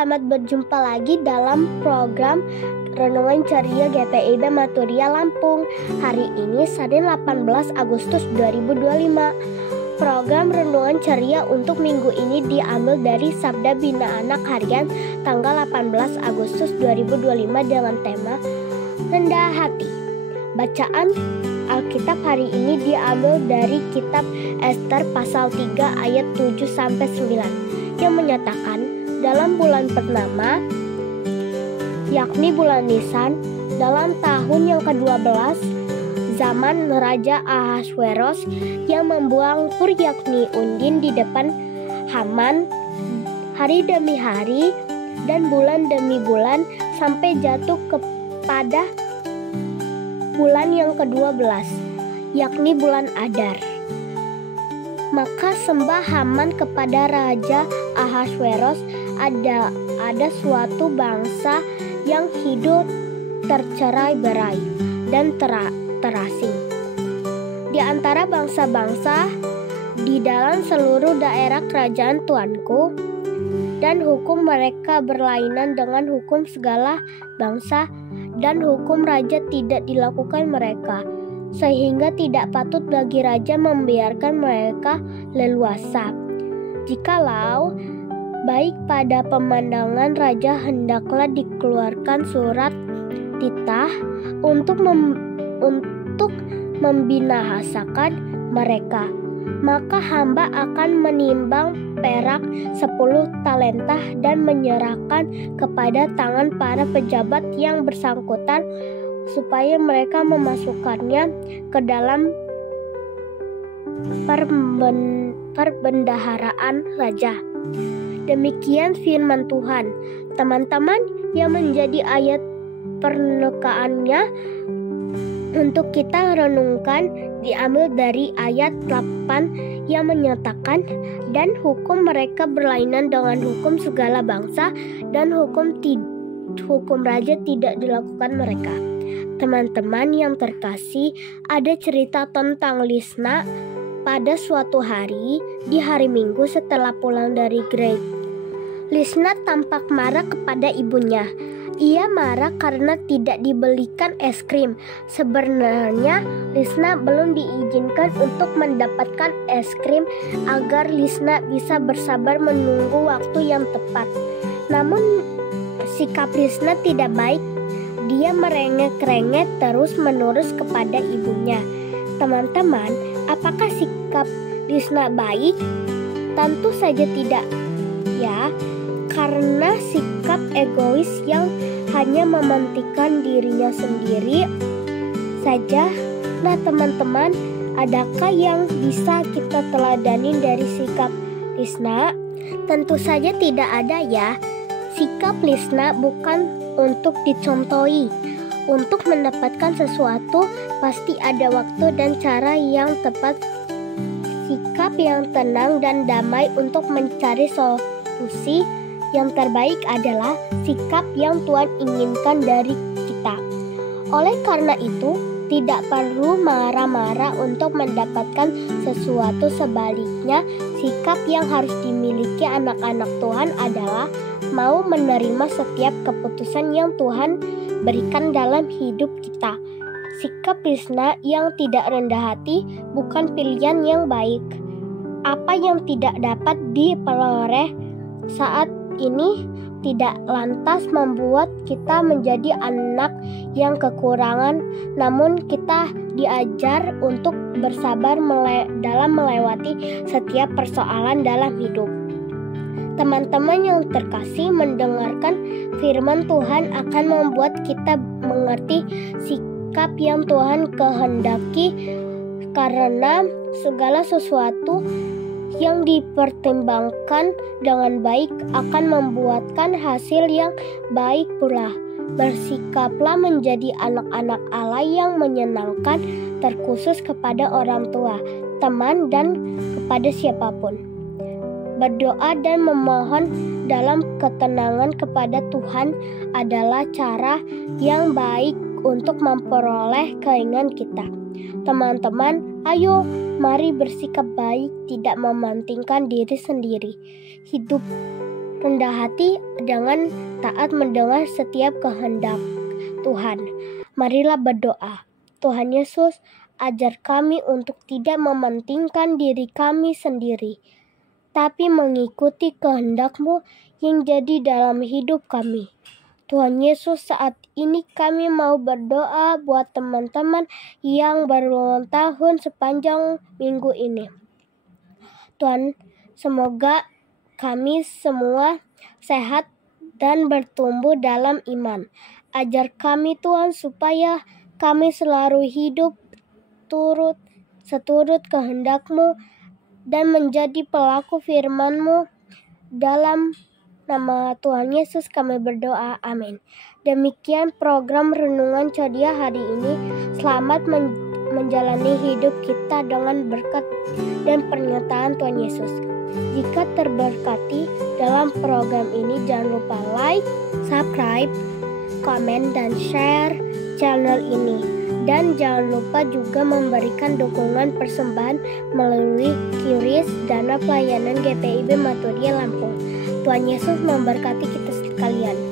selamat berjumpa lagi dalam program Renungan Ceria GPIB Maturia Lampung. Hari ini Senin 18 Agustus 2025. Program Renungan Ceria untuk minggu ini diambil dari Sabda Bina Anak Harian tanggal 18 Agustus 2025 dengan tema Rendah Hati. Bacaan Alkitab hari ini diambil dari kitab Ester pasal 3 ayat 7-9 yang menyatakan dalam bulan pertama, yakni bulan Nisan, dalam tahun yang ke-12 zaman Raja Ahasweros yang membuang Pur yakni Undin di depan Haman hari demi hari dan bulan demi bulan sampai jatuh kepada bulan yang ke-12, yakni bulan Adar. Maka sembah Haman kepada Raja Ahasweros, ada suatu bangsa yang hidup tercerai-berai dan terasing di antara bangsa-bangsa di dalam seluruh daerah kerajaan Tuanku, dan hukum mereka berlainan dengan hukum segala bangsa, dan hukum raja tidak dilakukan mereka, sehingga tidak patut bagi raja membiarkan mereka leluasa. Jikalau baik pada pemandangan raja, hendaklah dikeluarkan surat titah untuk membinasakan mereka. Maka hamba akan menimbang perak 10 talenta dan menyerahkan kepada tangan para pejabat yang bersangkutan, supaya mereka memasukkannya ke dalam perbendaharaan raja. Demikian firman Tuhan. Teman-teman, yang menjadi ayat pernikahannya untuk kita renungkan diambil dari ayat 8 yang menyatakan, dan hukum mereka berlainan dengan hukum segala bangsa, dan hukum raja tidak dilakukan mereka. Teman-teman yang terkasih, ada cerita tentang Lisna pada suatu hari di hari Minggu setelah pulang dari gereja. Lisna tampak marah kepada ibunya. Ia marah karena tidak dibelikan es krim. Sebenarnya Lisna belum diizinkan untuk mendapatkan es krim agar Lisna bisa bersabar menunggu waktu yang tepat. Namun sikap Lisna tidak baik. Dia merengek-rengek terus-menerus kepada ibunya. Teman-teman, apakah sikap Lisna baik? Tentu saja tidak, ya, karena sikap egois yang hanya mementingkan dirinya sendiri saja. Nah teman-teman, adakah yang bisa kita teladani dari sikap Lisna? Tentu saja tidak ada, ya. Sikap Lisna bukan untuk dicontohi. Untuk mendapatkan sesuatu pasti ada waktu dan cara yang tepat. Sikap yang tenang dan damai untuk mencari solusi yang terbaik adalah sikap yang Tuhan inginkan dari kita. Oleh karena itu, tidak perlu marah-marah untuk mendapatkan sesuatu. Sebaliknya, sikap yang harus dimiliki anak-anak Tuhan adalah mau menerima setiap keputusan yang Tuhan berikan dalam hidup kita. Sikap Lisna yang tidak rendah hati bukan pilihan yang baik. Apa yang tidak dapat diperoleh saat ini tidak lantas membuat kita menjadi anak yang kekurangan, namun kita diajar untuk bersabar dalam melewati setiap persoalan dalam hidup. Teman-teman yang terkasih, mendengarkan firman Tuhan akan membuat kita mengerti sikap yang Tuhan kehendaki, karena segala sesuatu yang dipertimbangkan dengan baik akan membuatkan hasil yang baik pula. Bersikaplah menjadi anak-anak Allah yang menyenangkan, terkhusus kepada orang tua, teman, dan kepada siapapun. Berdoa dan memohon dalam ketenangan kepada Tuhan adalah cara yang baik untuk memperoleh keinginan kita. Teman-teman, ayo mari bersikap baik, tidak mementingkan diri sendiri. rendah hati dengan taat mendengar setiap kehendak Tuhan. Marilah berdoa. Tuhan Yesus, ajar kami untuk tidak mementingkan diri kami sendiri, tapi mengikuti kehendak-Mu yang jadi dalam hidup kami. Tuhan Yesus, saat ini kami mau berdoa buat teman-teman yang berulang tahun sepanjang minggu ini. Tuhan, semoga kami semua sehat dan bertumbuh dalam iman. Ajar kami Tuhan supaya kami selalu hidup seturut kehendak-Mu dan menjadi pelaku firman-Mu. Dalam nama Tuhan Yesus kami berdoa, amin. Demikian program Renungan Ceria hari ini. Selamat menjalani hidup kita dengan berkat dan pernyataan Tuhan Yesus. Jika terberkati dalam program ini, jangan lupa like, subscribe, komen, dan share channel ini. Dan jangan lupa juga memberikan dukungan persembahan melalui QRIS Dana Pelayanan GPIB Maturia Lampung. Tuhan Yesus memberkati kita sekalian.